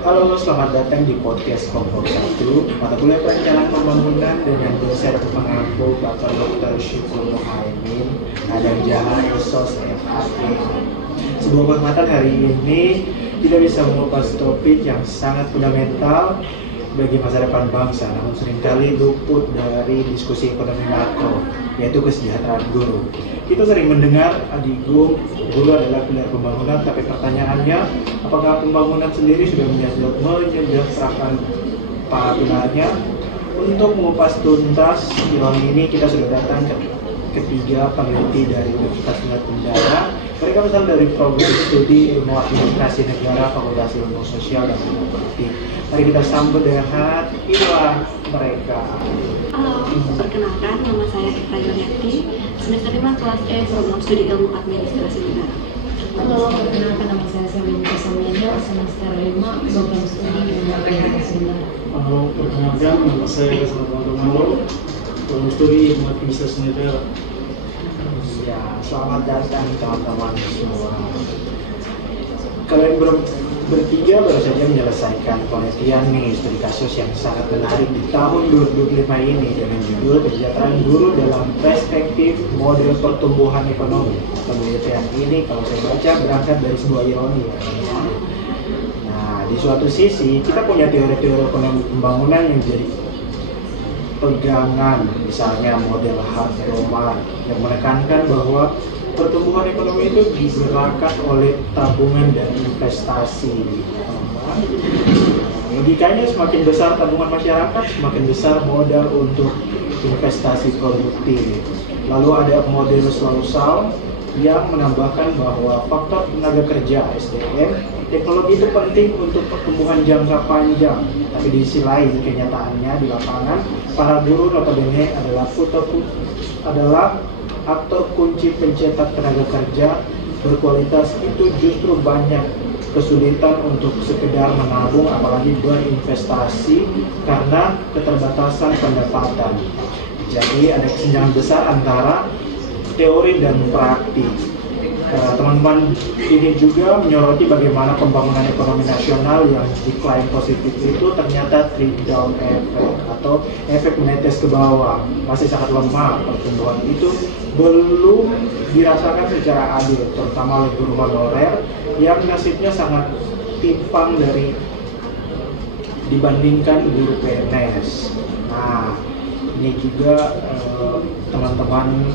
Halo, selamat datang di podcast Kelompok 1, mata kuliah perencanaan pembangunan dengan dosen pengampu Bapak Dr. Syukur Muhaimin, Adam Jaha, Esos, FAE. Sebuah kehormatan hari ini kita bisa mengupas topik yang sangat fundamental bagi masa depan bangsa, namun seringkali luput dari diskusi ekonomi makro, yaitu kesejahteraan guru. Kita sering mendengar adigung guru adalah pilar pembangunan, tapi pertanyaannya, apakah pembangunan sendiri sudah menyejahterakan para pilarnya? Untuk mengupas tuntas ironi ini, kita sudah datang ke ketiga peneliti dari Universitas Tenggara. Mereka berasal dari program studi ilmu administrasi negara, Fakultas Ilmu Sosial dan Ilmu Politik. Mari kita sambut dengan hangat inilah mereka. Halo, perkenalkan nama saya Eva Yuniati, semester 5 kelas E, program studi ilmu administrasi negara. Halo, perkenalkan nama saya Selin Kasamianil, semester 5 program studi ilmu administrasi negara. Halo, perkenalkan nama saya Salvador Malo, program studi ilmu administrasi negara. Ya, selamat datang teman-teman semua. Kalian bertiga baru saja menyelesaikan penelitian nih studi kasus yang sangat menarik di tahun 2025 ini dengan judul Kesejahteraan Guru dalam Perspektif Model Pertumbuhan Ekonomi. Penelitian ini kalau saya baca berangkat dari sebuah ironi ya. Nah, di suatu sisi kita punya teori-teori ekonomi pembangunan yang jadi pegangan, misalnya model Hart-Domar yang menekankan bahwa pertumbuhan ekonomi itu digerakkan oleh tabungan dan investasi. Logikanya semakin besar tabungan masyarakat, semakin besar modal untuk investasi produktif. Lalu ada model Slausal yang menambahkan bahwa faktor tenaga kerja (SDM), teknologi itu penting untuk pertumbuhan jangka panjang. Tapi di sisi lain, kenyataannya di lapangan, para guru notabene adalah aktor kunci pencetak tenaga kerja berkualitas. Itu justru banyak kesulitan untuk sekedar menabung apalagi berinvestasi karena keterbatasan pendapatan. Jadi ada kesenjangan besar antara teori dan praktik. Teman-teman ini juga menyoroti bagaimana pembangunan ekonomi nasional yang diklaim positif itu ternyata trickle-down effect atau efek menetes ke bawah, masih sangat lemah. Pertumbuhan itu belum dirasakan secara adil, terutama oleh guru honorer yang nasibnya sangat timpang dibandingkan guru PNS. Nah, ini juga teman-teman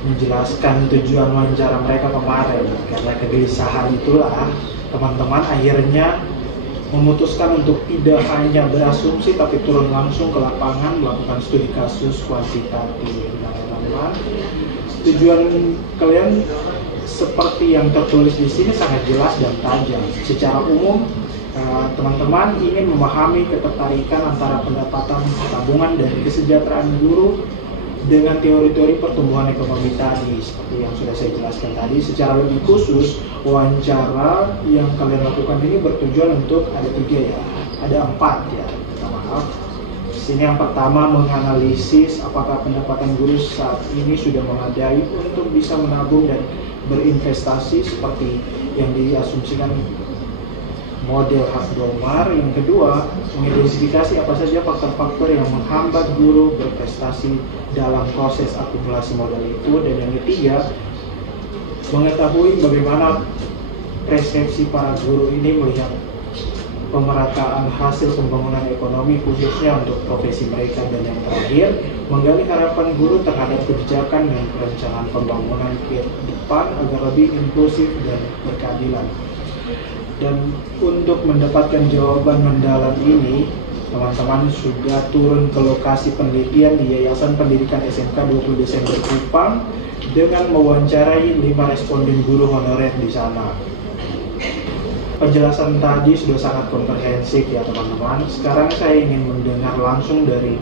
menjelaskan tujuan wawancara mereka kemarin. Karena kegelisahan itulah teman-teman akhirnya memutuskan untuk tidak hanya berasumsi tapi turun langsung ke lapangan melakukan studi kasus kuantitatif. Nah, teman-teman, tujuan kalian seperti yang tertulis di sini sangat jelas dan tajam. Secara umum, teman-teman ingin memahami ketertarikan antara pendapatan tabungan dan kesejahteraan guru dengan teori-teori pertumbuhan ekonomi tadi, seperti yang sudah saya jelaskan tadi. Secara lebih khusus, wawancara yang kalian lakukan ini bertujuan untuk ada 3 ya, ada 4 ya, minta maaf. Sini yang pertama menganalisis apakah pendapatan guru saat ini sudah memadai untuk bisa menabung dan berinvestasi seperti yang diasumsikan model Hart-Domar. Yang kedua, mengidentifikasi apa saja faktor-faktor yang menghambat guru berprestasi dalam proses akumulasi modal itu. Dan yang ketiga, mengetahui bagaimana persepsi para guru ini melihat pemerataan hasil pembangunan ekonomi khususnya untuk profesi mereka. Dan yang terakhir, menggali harapan guru terhadap kebijakan dan perencanaan pembangunan ke depan agar lebih inklusif dan berkeadilan. Dan untuk mendapatkan jawaban mendalam ini, teman-teman sudah turun ke lokasi penelitian di Yayasan Pendidikan SMK 20 Desember Kupang dengan mewawancarai 5 responden guru honorer di sana. Penjelasan tadi sudah sangat komprehensif ya teman-teman. Sekarang saya ingin mendengar langsung dari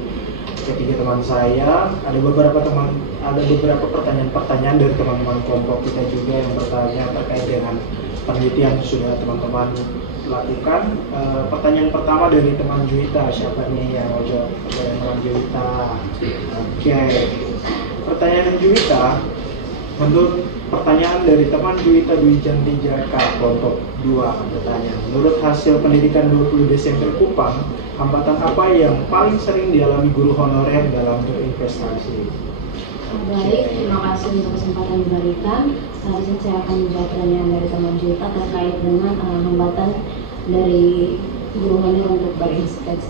ketiga teman saya. Ada beberapa pertanyaan-pertanyaan dari teman-teman kelompok kita juga yang bertanya terkait dengan penelitian yang sudah teman-teman lakukan. Pertanyaan pertama dari teman Juwita. Siapa nih yang mau jawab pertanyaan teman Juwita? Oke. Pertanyaan Juwita, menurut pertanyaan dari teman Juwita Dwi Janti Jaka kelompok 2 bertanya, menurut hasil pendidikan 20 Desember Kupang, hambatan apa yang paling sering dialami guru honorer dalam berinvestasi? Baik, terima kasih untuk kesempatan diberikan. Selanjutnya saya akan menjawab pertanyaan dari teman Juwita terkait dengan hambatan dari guru honorer untuk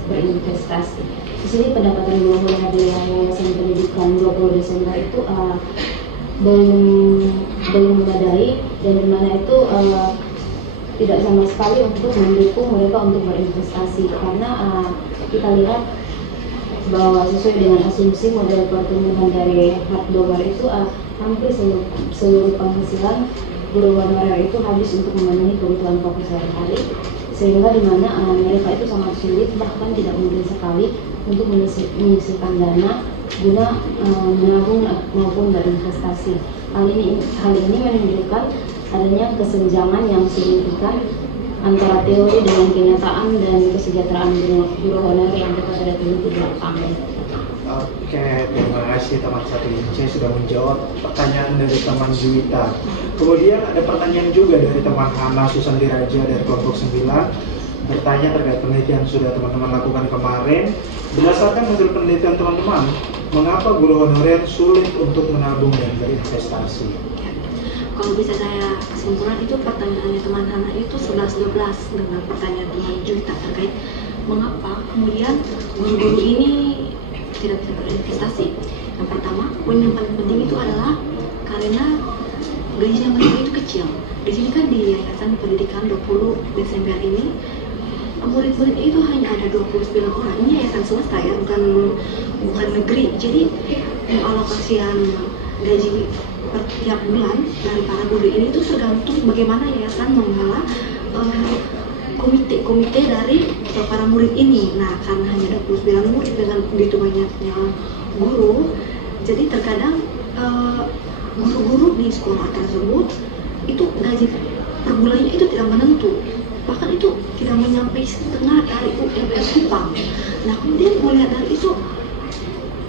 berinvestasi. Di sini pendapatan guru honorer dari Yayasan Pendidikan 20 Desember itu belum memadai, dan di mana itu tidak sama sekali untuk mendukung mereka untuk berinvestasi, karena kita lihat bahwa sesuai dengan asumsi model pertumbuhan dari hard dollar itu hampir seluruh penghasilan guru honorer itu habis untuk memenuhi kebutuhan pokok sehari-hari, sehingga di mana mereka itu sangat sulit, bahkan tidak mungkin sekali untuk menyisihkan dana guna menabung maupun berinvestasi. Hal ini menunjukkan adanya kesenjangan yang signifikan antara teori dengan kenyataan dan kesejahteraan guru honorer yang kita pada tahun di belakang. Oke, terima kasih teman satu Ince sudah menjawab pertanyaan dari teman Juwita. Kemudian ada pertanyaan juga dari teman Hana Susandi Raja dari kelompok 9, bertanya terkait penelitian sudah teman-teman lakukan kemarin. Berdasarkan hasil penelitian teman-teman, mengapa guru honorer sulit untuk menabung dan berinvestasi? Kalau bisa saya kesimpulan, itu pertanyaannya teman Hana itu 11-12 dengan pertanyaan teman Juwita terkait mengapa kemudian guru-guru ini tidak bisa berinvestasi. Yang pertama, poin yang paling penting itu adalah karena gajinya mereka itu kecil. Di sini kan di Yayasan Pendidikan 20 Desember ini murid-murid itu hanya ada 29 orang. Ini yayasan swasta ya, bukan negeri. Jadi alokasian gaji per tiap bulan dari para guru ini itu tergantung bagaimana yayasan mengelola komite dari para murid ini. Nah, karena hanya 29 murid dengan begitu banyaknya guru, jadi terkadang guru-guru di sekolah tersebut itu gaji per bulannya itu tidak menentu, bahkan itu tidak menyampai setengah dari UMR Kupang. Nah, kemudian melihat dari itu,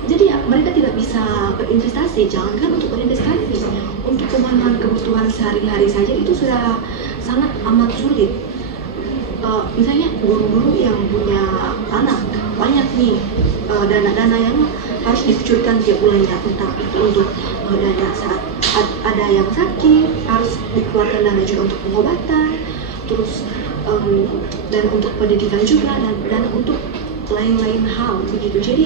jadi ya, mereka tidak bisa berinvestasi. Jangankan untuk berinvestasi, untuk pemenuhan kebutuhan sehari-hari saja itu sudah sangat amat sulit. Misalnya guru-guru yang punya anak banyak nih, dana-dana yang harus dikucurkan tiap bulannya, entah itu untuk dana saat ada yang sakit harus dikeluarkan dana juga untuk pengobatan, terus dan untuk pendidikan juga, dan dana untuk lain-lain hal begitu. Jadi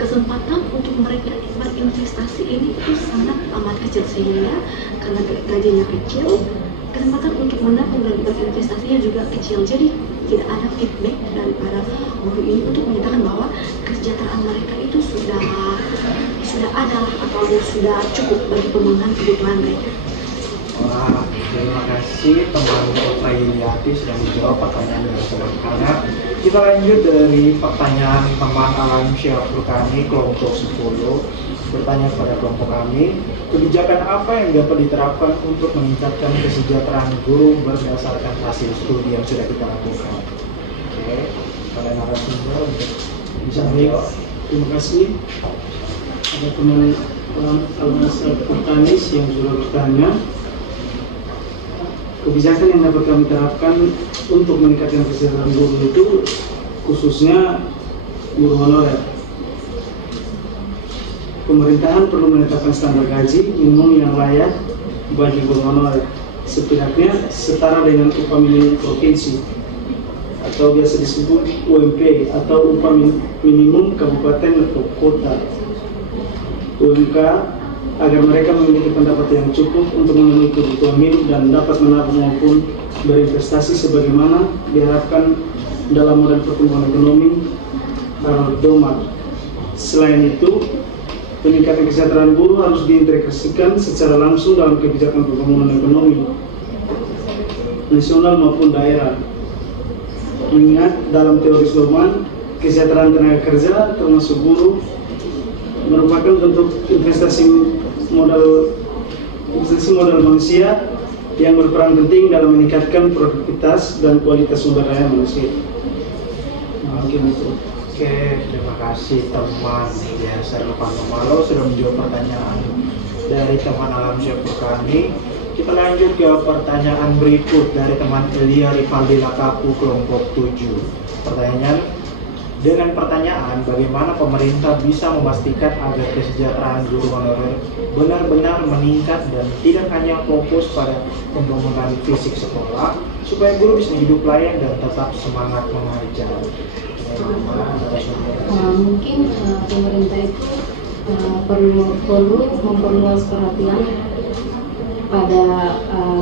kesempatan untuk mereka berinvestasi ini itu sangat amat kecil, sehingga karena gajinya kecil, kesempatan untuk menabung dan berinvestasinya juga kecil. Jadi tidak ada feedback daripada guru ini untuk menyatakan bahwa kesejahteraan mereka itu sudah ada atau sudah cukup bagi pemenuhan kebutuhan mereka. Wah, terima kasih teman Yati sudah menjawab pertanyaan dari teman Hana. Kita lanjut dari pertanyaan teman Alam Syafrukani kelompok 10, bertanya kepada kelompok kami, kebijakan apa yang dapat diterapkan untuk meningkatkan kesejahteraan guru berdasarkan hasil studi yang sudah kita lakukan? Oke, kalian narasumber untuk bisa menjawab. Terima kasih. Ada teman Almas Pertanis yang sudah bertanya, kebijakan yang dapat kami terapkan untuk meningkatkan kesejahteraan guru itu khususnya guru honorer. Pemerintahan perlu menetapkan standar gaji minimum yang layak bagi guru honorer, setidaknya setara dengan upah minimum provinsi atau biasa disebut UMP atau upah minimum kabupaten atau kota, UMK, agar mereka memiliki pendapatan yang cukup untuk memenuhi kebutuhan hidup dan dapat menabung maupun berinvestasi sebagaimana diharapkan dalam model pertumbuhan ekonomi Domar. Selain itu, peningkatan kesejahteraan guru harus diintegrasikan secara langsung dalam kebijakan pembangunan ekonomi nasional maupun daerah. Mengingat dalam teori Sloman, kesejahteraan tenaga kerja termasuk guru merupakan bentuk investasi modal manusia yang berperan penting dalam meningkatkan produktivitas dan kualitas sumber daya manusia. Mungkin itu. Oke, terima kasih teman Yayasan Lopanto Malo sudah menjawab pertanyaan dari teman Alam Syafurkani. Kita lanjut ke pertanyaan berikut dari teman Elia Rivaldi Lakapu kelompok 7. Dengan pertanyaan, bagaimana pemerintah bisa memastikan agar kesejahteraan guru honorer benar-benar meningkat dan tidak hanya fokus pada pembangunan fisik sekolah, supaya guru bisa hidup layak dan tetap semangat mengajar. Mungkin pemerintah itu perlu memperluas perhatian pada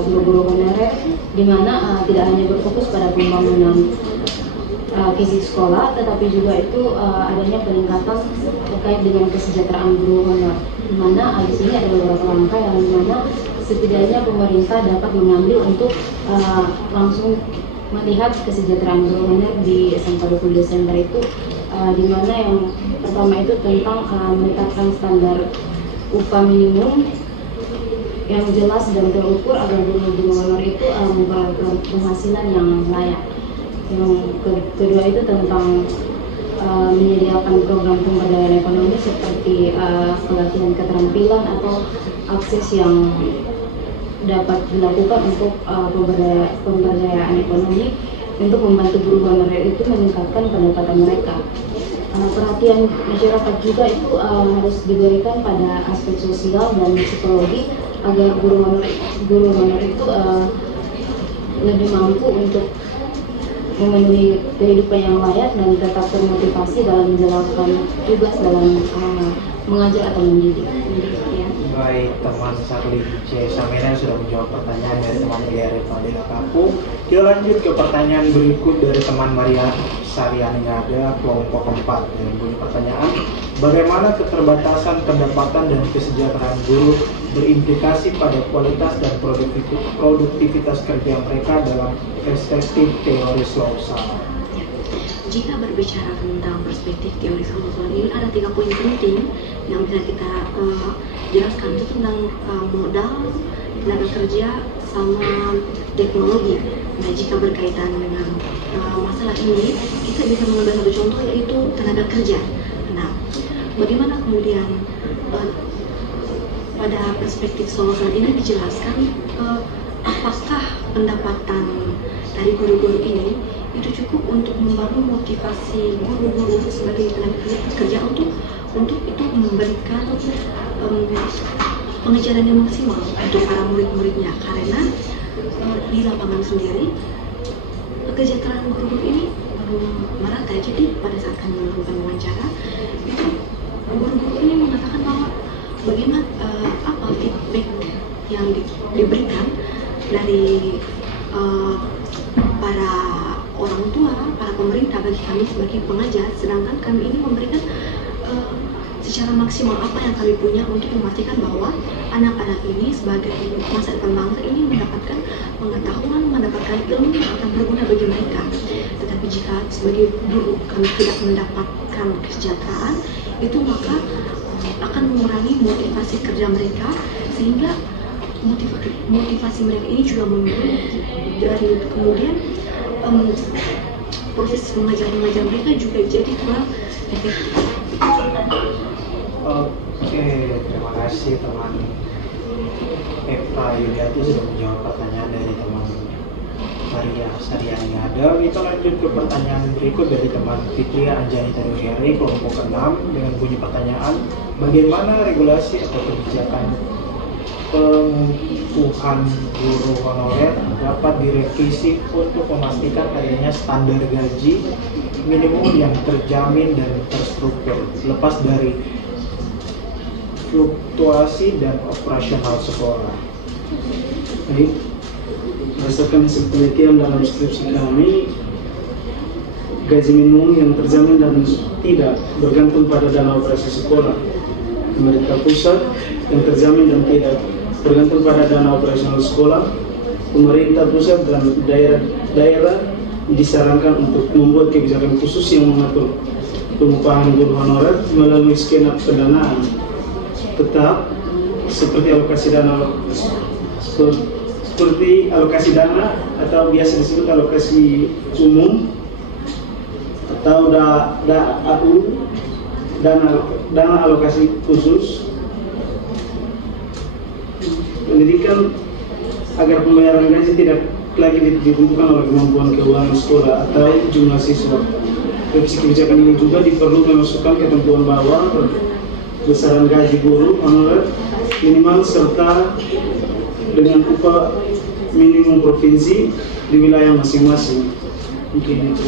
guru-guru honorer, di mana tidak hanya berfokus pada pembangunan fisik sekolah, tetapi juga itu adanya peningkatan terkait dengan kesejahteraan guru honor. Di mana di sini ada beberapa langkah yang dimana setidaknya pemerintah dapat mengambil untuk langsung melihat kesejahteraan guru honor di SMK 20 Desember itu, di mana yang pertama itu tentang menetapkan standar upah minimum yang jelas dan terukur agar guru-guru honor itu memperoleh penghasilan yang layak. Yang kedua itu tentang menyediakan program pemberdayaan ekonomi seperti pelatihan keterampilan atau akses yang dapat dilakukan untuk pemberdayaan ekonomi untuk membantu guru honorer itu meningkatkan pendapatan mereka. Perhatian masyarakat juga itu harus diberikan pada aspek sosial dan psikologi agar guru honor itu lebih mampu untuk memenuhi kehidupan yang layak dan tetap termotivasi dalam menjalankan tugas dalam mengajar atau mendidik. Baik, teman Sarli C. Samena sudah menjawab pertanyaan dari teman Elia Rivaldi Lakapu. Kita lanjut ke pertanyaan berikut dari teman Maria Saryani Ngada kelompok 4 yang bunyi pertanyaan, bagaimana keterbatasan pendapatan dan kesejahteraan guru berimplikasi pada kualitas dan produktivitas kerja mereka dalam perspektif teori Slaughter? Jika berbicara tentang perspektif teori Slaughter ini ada 3 poin penting yang bisa kita jelaskan, itu tentang modal, tenaga kerja, sama teknologi. Nah, jika berkaitan dengan masalah ini, kita bisa mengambil satu contoh, yaitu tenaga kerja. Nah, bagaimana kemudian pada perspektif Slaughter ini dijelaskan apakah pendapatan dari guru-guru ini itu cukup untuk membangun motivasi guru-guru sebagai tenaga kerja untuk itu memberikan pengajaran yang maksimal untuk para murid-muridnya, karena di lapangan sendiri kesejahteraan guru-guru ini belum merata. Jadi pada saat kami melakukan wawancara itu guru-guru ini mengatakan bahwa bagaimana apa feedback yang diberikan dari para orang tua, para pemerintah bagi kami sebagai pengajar, sedangkan kami ini memberikan secara maksimal apa yang kami punya untuk memastikan bahwa anak-anak ini sebagai masa depan bangsa ini mendapatkan pengetahuan, mendapatkan ilmu yang akan berguna bagi mereka. Tetapi jika sebagai guru kami tidak mendapatkan kesejahteraan, itu maka akan mengurangi motivasi kerja mereka, sehingga motivasi mereka ini juga menurun, dan kemudian proses mengajar mereka juga jadi kurang efektif. Oke, terima kasih teman Eva Yuliati sudah menjawab pertanyaan dari teman Maria Saryani Ngada. Kita lanjut ke pertanyaan berikut dari teman Fitria Anjani Tanuhyari kelompok 6 dengan bunyi pertanyaan, bagaimana regulasi atau kebijakan pengukuhan guru honorer dapat direvisi untuk memastikan adanya standar gaji minimum yang terjamin dan terstruktur, lepas dari fluktuasi dan operasional sekolah. Baik, berdasarkan hasil penelitian dalam skripsi kami, gaji minimum yang terjamin dan tidak bergantung pada dana operasi sekolah. Pemerintah pusat yang terjamin dan tidak bergantung pada dana operasional sekolah. Pemerintah pusat dan daerah disarankan untuk membuat kebijakan khusus yang mengatur pengupahan guru honorer melalui skema pendanaan tetap seperti alokasi dana atau biasa disebut alokasi umum atau dana alokasi khusus pendidikan agar pembayaran gaji tidak lagi ditentukan oleh kemampuan keuangan sekolah atau jumlah siswa. Revisi kebijakan ini juga diperlu memasukkan ketentuan bahwa besaran gaji guru honorer minimal serta dengan upah minimum provinsi di wilayah masing-masing. Mungkin itu.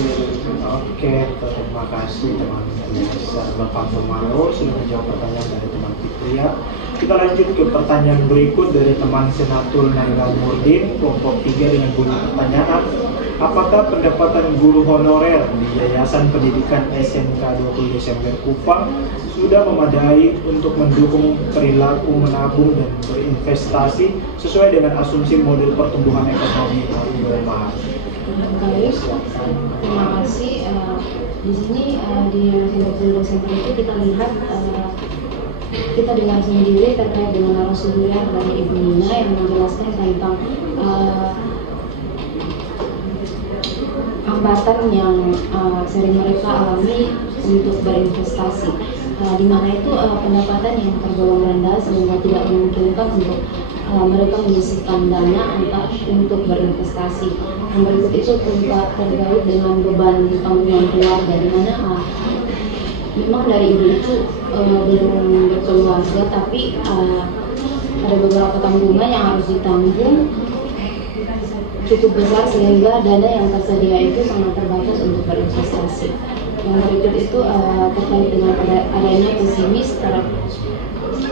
Oke, terima kasih teman Bapak Tomaro sudah menjawab pertanyaan dari teman Fitria. Kita lanjut ke pertanyaan berikut dari teman Senatul Naila Murdin, kelompok 3 dengan bunyi pertanyaan. Apakah pendapatan guru honorer di Yayasan Pendidikan SMK 20 Desember Kupang sudah memadai untuk mendukung perilaku menabung dan berinvestasi sesuai dengan asumsi model pertumbuhan ekonomi UMH? Baik, terima kasih. Di sini di Yayasan 20 Desember itu kita lihat kita dengar sendiri terkait dengan narasumber dari Ibu Nina yang menjelaskan tentang hambatan yang sering mereka alami untuk berinvestasi, di mana itu pendapatan yang tergolong rendah sehingga tidak memungkinkan untuk mereka menyisihkan dana untuk berinvestasi. Yang berikut itu terkait dengan beban tanggungan keluarga, di mana memang dari ibu itu belum berkeluarga, tapi ada beberapa tanggungan yang harus ditanggung cukup besar sehingga dana yang tersedia itu sangat terbatas untuk berinvestasi. Yang berikut itu terkait dengan adanya pesimis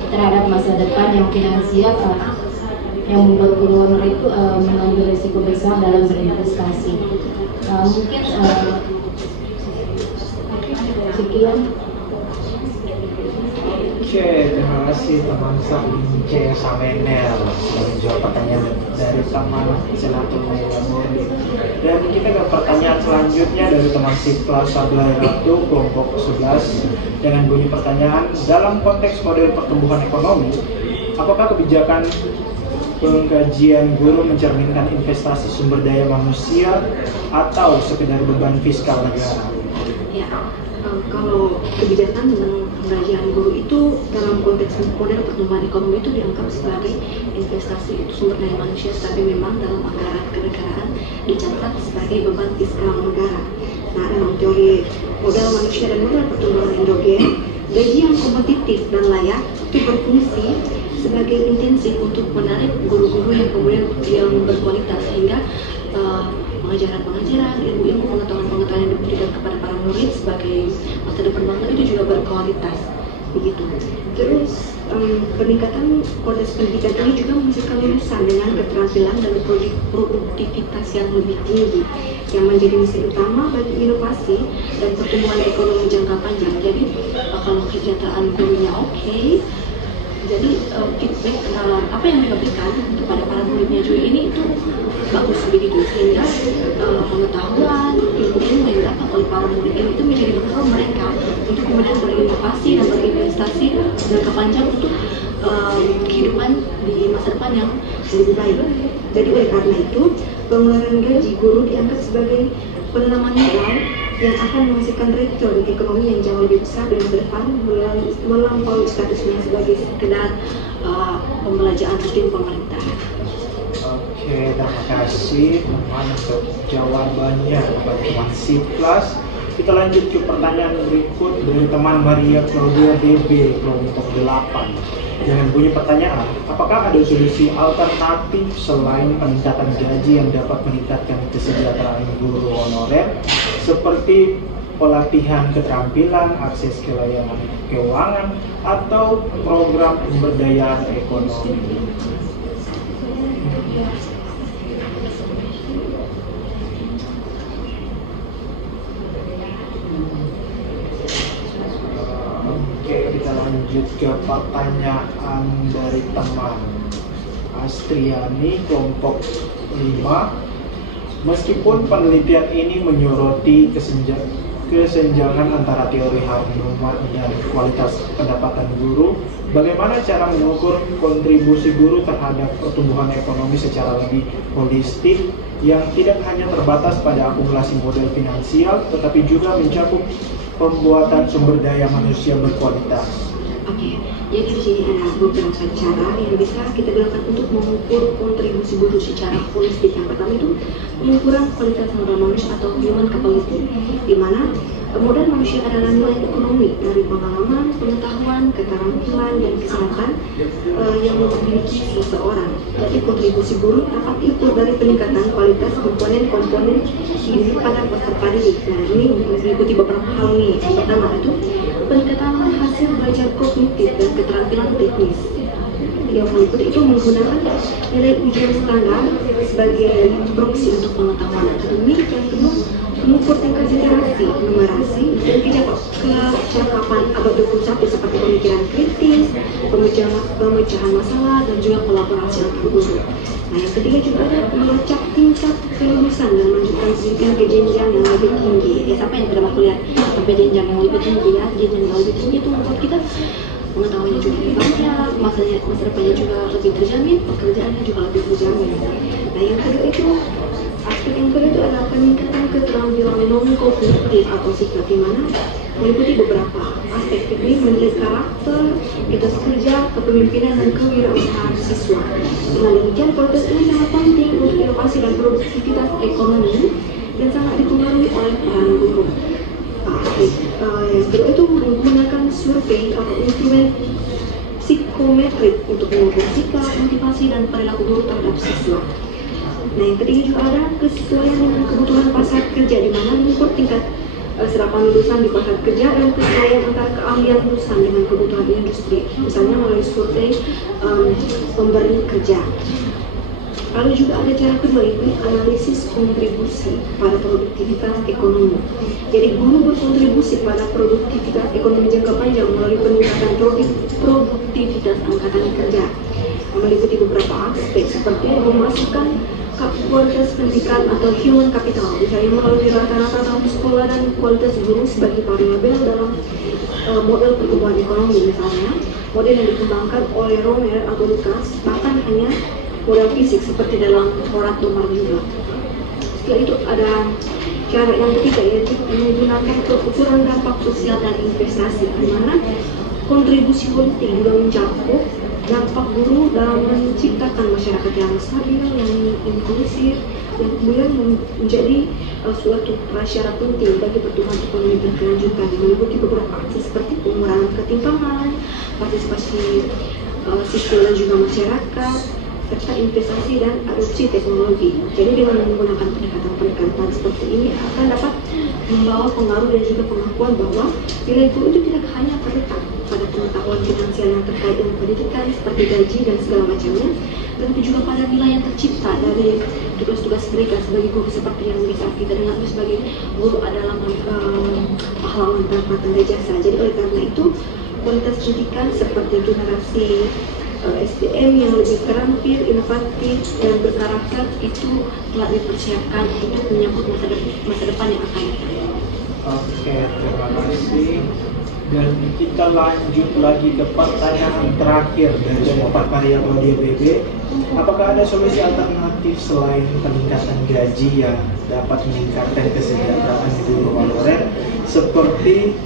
terhadap masa depan yang finansial yang membuat guru honorer itu mengambil risiko besar dalam berinvestasi. Mungkin sekian. Oke, terima kasih teman C. Samenel sudah menjawab pertanyaan dari teman Senator Naila Murni. Dan kita ke pertanyaan selanjutnya dari teman Sifla Sablay Ratu, kelompok 11 dengan bunyi pertanyaan, dalam konteks model pertumbuhan ekonomi, apakah kebijakan penggajian guru mencerminkan investasi sumber daya manusia atau sekedar beban fiskal negara? Ya, kalau kebijakan tentang penggajian guru itu dalam konteks model pertumbuhan ekonomi itu dianggap sebagai investasi itu sumber daya manusia, tapi memang dalam anggaran kenegaraan dicatat sebagai beban fiskal negara. Nah, dalam teori model manusia dan model pertumbuhan endogen, gaji yang kompetitif dan layak itu berfungsi sebagai intensif untuk menarik guru-guru yang kemudian yang berkualitas, sehingga pengajaran-pengajaran, ilmu-ilmu, pengetahuan-pengetahuan yang diberikan kepada para murid sebagai masa depan bangsa itu juga berkualitas, begitu. Terus peningkatan kualitas pendidikan ini juga menghasilkan lulusan dengan keterampilan dan produktivitas yang lebih tinggi, yang menjadi misi utama bagi inovasi dan pertumbuhan ekonomi jangka panjang. Jadi kalau kesejahteraan gurunya oke, jadi feedback apa yang mereka berikan kepada para muridnya juga ini itu bagus begitu, sehingga pengetahuan, ilmu-ilmu yang dapat oleh para murid itu menjadi bekal mereka untuk kemudian berinovasi dan berinvestasi jangka panjang untuk kehidupan di masa depan yang lebih baik. Jadi oleh karena itu pengeluaran gaji guru dianggap sebagai penanaman modal yang akan menghasilkan return ekonomi yang jauh lebih besar dan ke depan melampaui statusnya sebagai sekedar pembelajaran rutin pemerintah. Oke, terima kasih teman untuk jawabannya kepada teman Siflas. Kita lanjut ke pertanyaan berikut dari teman Maria Claudia DB, kelompok 8. Dengan bunyi pertanyaan, apakah ada solusi alternatif selain peningkatan gaji yang dapat meningkatkan kesejahteraan guru honorer, seperti pelatihan keterampilan, akses ke layanan keuangan, atau program pemberdayaan ekonomi? Oke, kita lanjut ke pertanyaan dari teman Astriani, kelompok 5. Meskipun penelitian ini menyoroti kesenjangan antara teori Hartman dan kualitas pendapatan guru, bagaimana cara mengukur kontribusi guru terhadap pertumbuhan ekonomi secara lebih holistik yang tidak hanya terbatas pada akumulasi modal finansial, tetapi juga mencakup pembuatan sumber daya manusia berkualitas? Oke, jadi di sini ada beberapa cara yang bisa kita gunakan untuk mengukur kontribusi buruh secara holistik. Yang pertama itu pengukuran kualitas sumber manusia atau human capacity, di mana modal manusia adalah nilai ekonomi dari pengalaman, pengetahuan, keterampilan, dan kesehatan yang dimiliki seseorang. Jadi kontribusi buruh dapat diukur dari peningkatan kualitas komponen-komponen diri pada peserta didik. Nah, ini mengikuti beberapa hal nih. Yang pertama itu peningkatan hasil belajar kognitif dan keterampilan teknis. Yang mengikuti itu menggunakan nilai ujian standar sebagai proksi untuk pengetahuan akademik. Yang kedua, mengukur tingkat literasi, numerasi, dan kecakapan abad 21 seperti pemikiran kritis, pemecahan masalah, dan juga kolaborasi antar guru. Nah, yang ketiga juga ada melacak tingkat kelulusan dan melanjutkan pendidikan ke jenjang yang lebih tinggi. Ya, siapa yang tidak mau kuliah sampai jenjang yang lebih tinggi ya? Jenjang yang lebih tinggi itu membuat kita pengetahuannya juga lebih banyak, masa depannya juga lebih terjamin, pekerjaannya juga lebih terjamin. Nah, yang kedua itu aspek yang kedua itu adalah peningkatan keterampilan non-kognitif atau sikap, di mana meliputi beberapa aspek, ini menilai karakter, etos kerja, kepemimpinan, dan kewirausahaan siswa. Dengan demikian, kualitas ini sangat penting untuk inovasi dan produktivitas ekonomi dan sangat dipengaruhi oleh peran guru. Yang kedua itu menggunakan survei atau instrumen psikometrik untuk mengukur sikap, motivasi, dan perilaku guru terhadap siswa. Nah, yang ketiga juga ada kesesuaian dengan kebutuhan pasar kerja, di mana mengukur tingkat serapan lulusan di pasar kerja dan kesesuaian antara keahlian lulusan dengan kebutuhan industri, misalnya melalui survei pemberi kerja. Lalu juga ada cara kedua, ini analisis kontribusi pada produktivitas ekonomi. Jadi guru berkontribusi pada produktivitas ekonomi jangka panjang melalui peningkatan produktivitas angkatan kerja, meliputi beberapa aspek seperti memasukkan kualitas pendidikan atau human capital, misalnya melalui rata-rata tahun sekolah dan kualitas guru sebagai variabel dalam model pertumbuhan ekonomi. Misalnya model yang dikembangkan oleh Romer atau Lucas, bahkan hanya model fisik seperti dalam Horat Domar juga. Setelah itu ada cara yang ketiga, yaitu menggunakan pengukuran dampak sosial dan investasi, di mana kontribusi politik juga mencakup dampak guru dalam menciptakan masyarakat yang stabil, yang inklusif, yang kemudian menjadi suatu prasyarat penting bagi pertumbuhan ekonomi berkelanjutan, yang meliputi beberapa aksi seperti pengurangan ketimpangan, partisipasi siswa dan juga masyarakat, serta investasi dan adopsi teknologi. Jadi dengan menggunakan pendekatan-pendekatan seperti ini akan dapat membawa pengaruh dan juga pengakuan bahwa nilai guru itu tidak hanya terletak pada pengetahuan finansial yang terkait dengan pendidikan seperti gaji dan segala macamnya, tapi juga pada nilai yang tercipta dari tugas-tugas mereka sebagai guru, seperti yang bisa kita dengar sebagai guru adalah pahlawan tanpa tanda jasa. Jadi oleh karena itu kualitas pendidikan seperti generasi SDM yang lebih terampil, inovatif, dan berkarakter itu telah dipersiapkan untuk menyambut masa depan yang akan datang. Oke, terima kasih. Dan kita lanjut lagi ke pertanyaan terakhir dari 4 variabel DBB. Apakah ada solusi alternatif selain peningkatan gaji yang dapat meningkatkan kesejahteraan guru honorer, seperti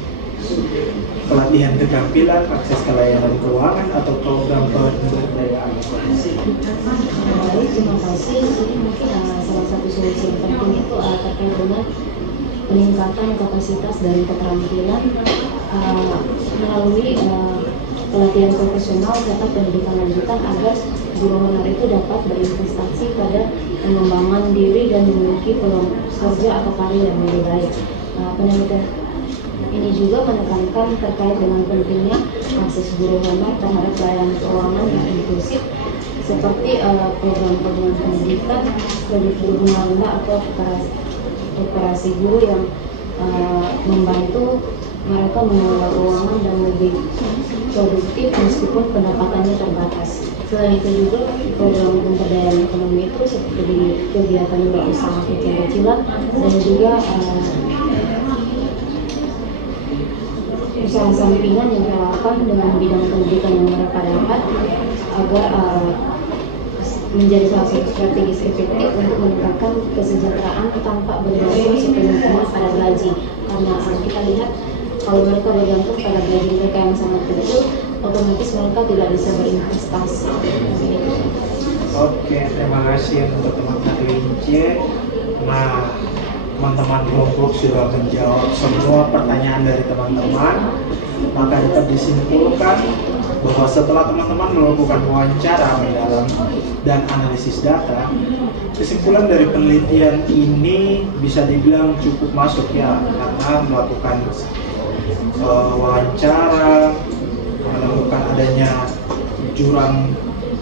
pelatihan keterampilan, akses ke layanan keuangan, atau program pemberdayaan? Baik, terima kasih. Jadi mungkin salah satu solusi yang penting itu terkait dengan peningkatan kapasitas dari keterampilan melalui pelatihan profesional serta pendidikan lanjutan agar guru honorer itu dapat berinvestasi pada pengembangan diri dan memiliki peluang kerja atau karir yang lebih baik. Pendidikan ini juga menekankan terkait dengan pentingnya akses guru honor terhadap layanan keuangan yang inklusif seperti program-program pendidikan, kredit guru rendah atau operasi guru yang membantu mereka mengelola keuangan dan lebih produktif meskipun pendapatannya terbatas. Selain itu juga program pemberdayaan ekonomi itu seperti kegiatan wirausaha kecil-kecilan dan juga usaha sampingan yang relevan dengan bidang pendidikan yang mereka dapat agar menjadi salah satu strategi efektif untuk meningkatkan kesejahteraan tanpa bergantung sepenuhnya pada gaji. Karena kita lihat kalau mereka bergantung pada gaji mereka yang sangat kecil, otomatis mereka tidak bisa berinvestasi. Oke, terima kasih untuk teman-teman kelinci. Nah, teman-teman kelompok sudah menjawab semua pertanyaan dari teman-teman. Maka dapat disimpulkan bahwa setelah teman-teman melakukan wawancara mendalam dan analisis data, kesimpulan dari penelitian ini bisa dibilang cukup masuk ya, karena melakukan wawancara, menemukan adanya jurang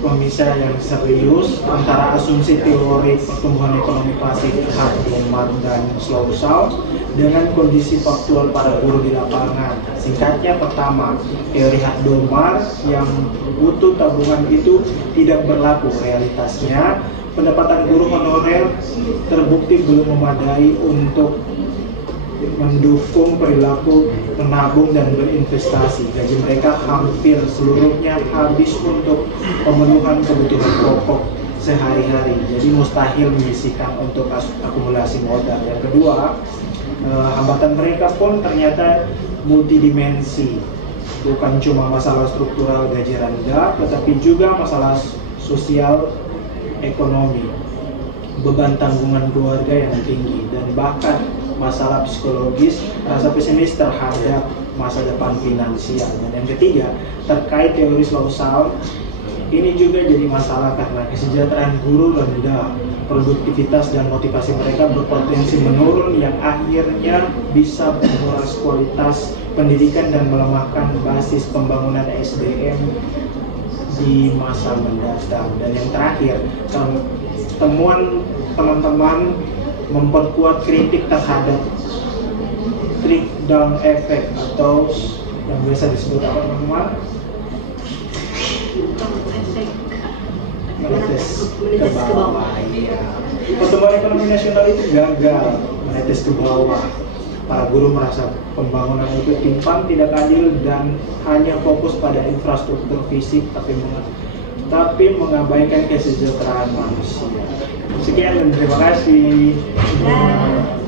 pemisah yang serius antara asumsi teori pertumbuhan ekonomi pasif Hart-Domar dan Slosal dengan kondisi faktual para guru di lapangan. Singkatnya, pertama, teori Hart-Domar yang butuh tabungan itu tidak berlaku. Realitasnya, pendapatan guru honorer terbukti belum memadai untuk mendukung perilaku menabung dan berinvestasi. Gaji mereka hampir seluruhnya habis untuk pemenuhan kebutuhan pokok sehari-hari. Jadi mustahil menyisihkan untuk akumulasi modal. Yang kedua, hambatan mereka pun ternyata multidimensi. Bukan cuma masalah struktural gaji rendah, tetapi juga masalah sosial ekonomi, beban tanggungan keluarga yang tinggi, dan bahkan masalah psikologis, rasa pesimis terhadap masa depan finansial. Dan yang ketiga, terkait teori Slosal, ini juga jadi masalah karena kesejahteraan guru rendah, produktivitas dan motivasi mereka berpotensi menurun yang akhirnya bisa menguras kualitas pendidikan dan melemahkan basis pembangunan SDM di masa mendatang. Dan yang terakhir, temuan teman-teman memperkuat kritik terhadap trickle-down effect atau yang biasa disebut apa teman-teman? Menetes ke bawah. Iya. Pertumbuhan ekonomi nasional itu gagal menetes ke bawah. Para guru merasa pembangunan itu timpang, tidak adil, dan hanya fokus pada infrastruktur fisik tapi mengabaikan kesejahteraan manusia. Sekian dan terima kasih. Nah.